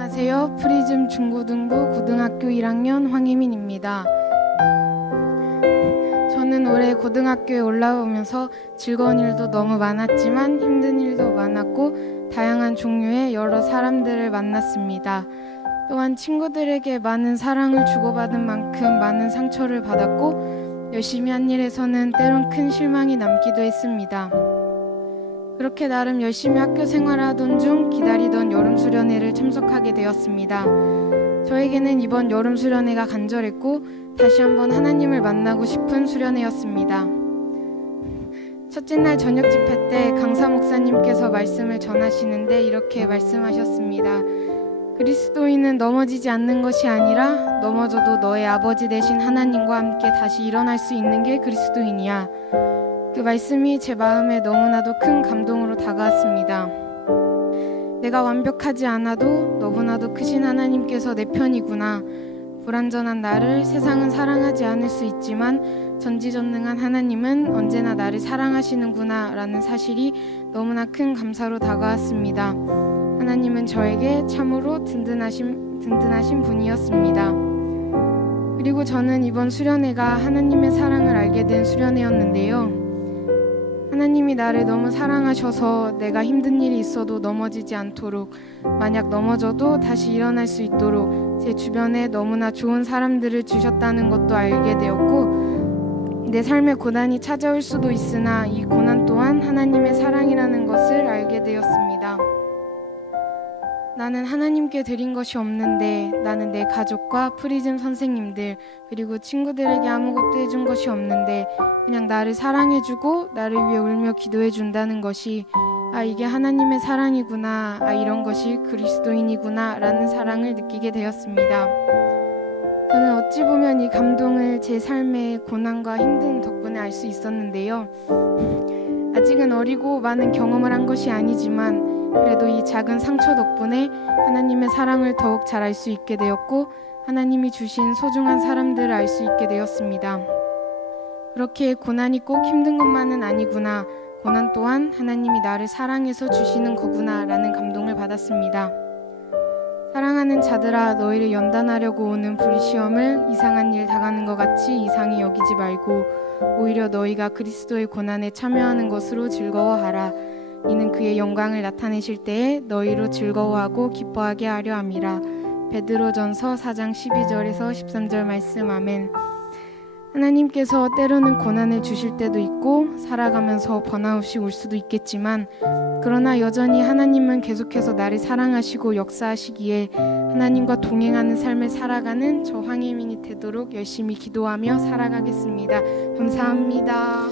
안녕하세요. 프리즘 중고등부 고등학교 1학년 황혜민입니다. 저는 올해 고등학교에 올라오면서 즐거운 일도 너무 많았지만 힘든 일도 많았고 다양한 종류의 여러 사람들을 만났습니다. 또한 친구들에게 많은 사랑을 주고받은 만큼 많은 상처를 받았고 열심히 한 일에서는 때론 큰 실망이 남기도 했습니다. 그렇게 나름 열심히 학교 생활하던 중 기다리던 여름 수련회를 참석하게 되었습니다. 저에게는 이번 여름 수련회가 간절했고 다시 한번 하나님을 만나고 싶은 수련회였습니다. 첫째 날 저녁 집회 때 강사 목사님께서 말씀을 전하시는데 이렇게 말씀하셨습니다. 그리스도인은 넘어지지 않는 것이 아니라 넘어져도 너의 아버지 되신 하나님과 함께 다시 일어날 수 있는 게 그리스도인이야. 그 말씀이 제 마음에 너무나도 큰 감동으로 다가왔습니다. 내가 완벽하지 않아도 너무나도 크신 하나님께서 내 편이구나. 불완전한 나를 세상은 사랑하지 않을 수 있지만 전지전능한 하나님은 언제나 나를 사랑하시는구나 라는 사실이 너무나 큰 감사로 다가왔습니다. 하나님은 저에게 참으로 든든하신, 든든하신 분이었습니다. 그리고 저는 이번 수련회가 하나님의 사랑을 알게 된 수련회였는데요. 하나님이 나를 너무 사랑하셔서 내가 힘든 일이 있어도 넘어지지 않도록 만약 넘어져도 다시 일어날 수 있도록 제 주변에 너무나 좋은 사람들을 주셨다는 것도 알게 되었고 내 삶에 고난이 찾아올 수도 있으나 이 고난 또한 하나님의 사랑이라는 것을 알게 되었습니다. 나는 하나님께 드린 것이 없는데 나는 내 가족과 프리즘 선생님들 그리고 친구들에게 아무것도 해준 것이 없는데 그냥 나를 사랑해주고 나를 위해 울며 기도해준다는 것이 아 이게 하나님의 사랑이구나 아 이런 것이 그리스도인이구나 라는 사랑을 느끼게 되었습니다. 저는 어찌 보면 이 감동을 제 삶의 고난과 힘든 덕분에 알 수 있었는데요. 아직은 어리고 많은 경험을 한 것이 아니지만 그래도 이 작은 상처 덕분에 하나님의 사랑을 더욱 잘 알 수 있게 되었고 하나님이 주신 소중한 사람들을 알 수 있게 되었습니다. 그렇게 고난이 꼭 힘든 것만은 아니구나. 고난 또한 하나님이 나를 사랑해서 주시는 거구나라는 감동을 받았습니다. 사랑하는 자들아 너희를 연단하려고 오는 불시험을 이상한 일 당하는 것 같이 이상히 여기지 말고 오히려 너희가 그리스도의 고난에 참여하는 것으로 즐거워하라. 이는 그의 영광을 나타내실 때에 너희로 즐거워하고 기뻐하게 하려 함이라. 베드로전서 4장 12절에서 13절 말씀 아멘. 하나님께서 때로는 고난을 주실 때도 있고 살아가면서 번아웃이 올 수도 있겠지만 그러나 여전히 하나님은 계속해서 나를 사랑하시고 역사하시기에 하나님과 동행하는 삶을 살아가는 저 황혜민이 되도록 열심히 기도하며 살아가겠습니다. 감사합니다.